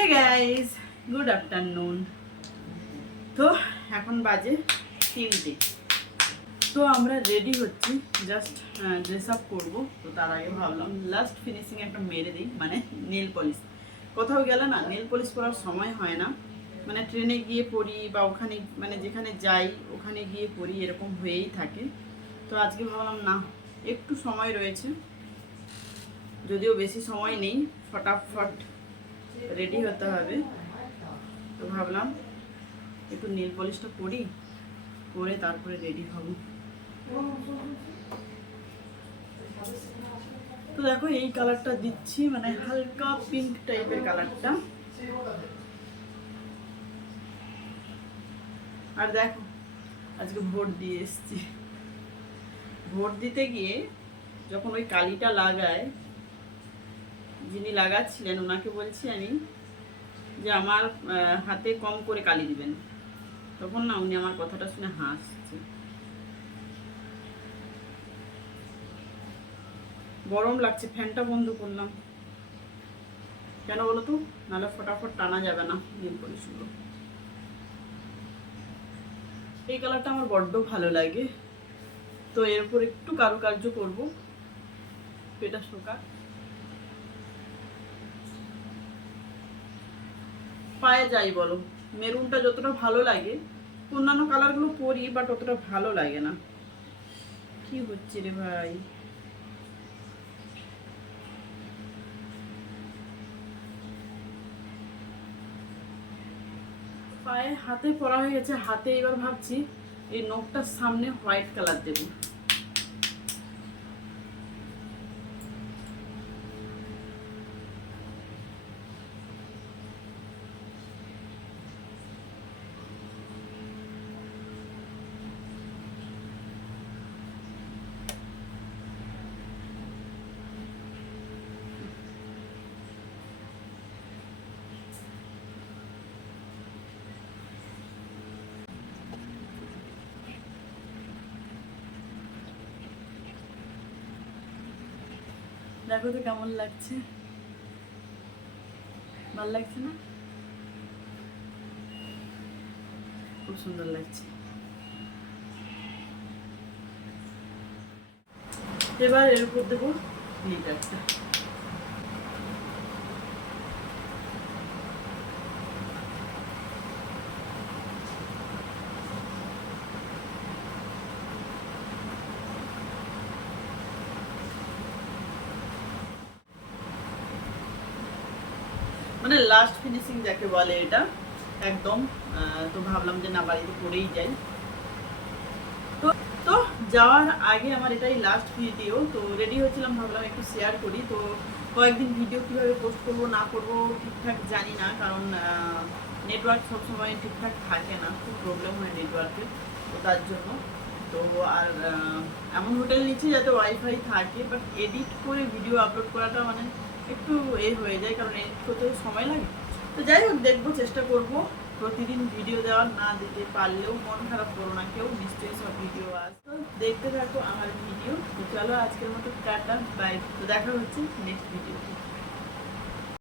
Hey guys good afternoon তো এখন বাজে তিনটে। তো আমরা রেডি হচ্ছি জাস্ট ড্রেস আপ করব। তো তার আগে ভাবলাম লাস্ট ফিনিশিং একটা মেরে দিই মানে নেল পলিশ কোথাও গেলে না নেল পলিশ করার সময় হয় না। মানে ট্রেনে গিয়ে পড়ি বা ওখানে মানে যেখানে যাই, ওখানে গিয়ে পড়ি এরকম হয়েই থাকে। তো আজকে ভাবলাম, না, একটু সময় রয়েছে। যদিও বেশি সময় নেই, ফটাফট রেডি হতে হবে। তো ভাবলাম একটু নীল পলিশটা করি করে তারপরে রেডি হব। তো দেখো এই কালারটা দিচ্ছি মানে হালকা পিঙ্ক টাইপের কালারটা। আর দেখো, আজকে ভোট দিয়ে এসছি। ভোট দিতে গিয়ে যখন ওই কালিটা লাগায় যিনি লাগাচ্ছিলেন, ওনাকে বলছি আমি যে আমার হাতে কম করে কালি দিবেন। তখন না উনি আমার কথাটা শুনে হাসছে। গরম লাগছে, ফ্যানটা বন্ধ করলাম। কেন বলো তো? নাহলে ফটাফট টানা যাবে না নীল পলিশগুলো এই কালারটা আমার বড্ড ভালো লাগে। তো এর উপর একটু কারুকার্য করব। পেটা শোকা পায়ে যাই বলো। মেরুনটা যতটা ভালো লাগে, অন্যান্য কালারগুলো পরি বাট অতটা ভালো লাগে না। কি হচ্ছে রে ভাই? পায়ে হাতে পরা হয়ে গেছে, হাতে এবার ভাবছি এই নখটার সামনে হোয়াইট কালার দেবো। দেখো তো কেমন লাগছে। ভালো লাগছে না? খুব সুন্দর লাগছে। এবার এর উপর দেবো গ্লিটারটা মানে লাস্ট ফিনিশিং যাকে বলে এটা, একদম তো ভাবলাম যে না, বাড়িতে করেই যাই। তো যাওয়ার আগে আমার এটাই লাস্ট ভিডিও তো রেডি হয়েছিলাম, ভাবলাম একটু শেয়ার করি। তো কয়েকদিন ভিডিও কীভাবে পোস্ট করব, না করব, ঠিকঠাক জানি না, কারণ নেটওয়ার্ক সবসময় ঠিকঠাক থাকে না, খুব প্রবলেম হয় নেটওয়ার্কের তো তার জন্য। তো আর এমন হোটেল নিচ্ছি যাতে ওয়াইফাই থাকে বাট এডিট করে ভিডিও আপলোড করাটা মানে একটু এ হয়ে যায়, কারণ এডিট করতে সময় লাগে। তো যাই হোক, দেখব, চেষ্টা করব। প্রতিদিন ভিডিও দেওয়া না দিতে পারলেও মন খারাপ করো না কেউ, নিশ্চয়ই সব ভিডিও আস তো দেখতে থাকো আমার ভিডিও তো চলো, আজকের মতো টাটা বাই তো দেখা হচ্ছে নেক্সট ভিডিওতে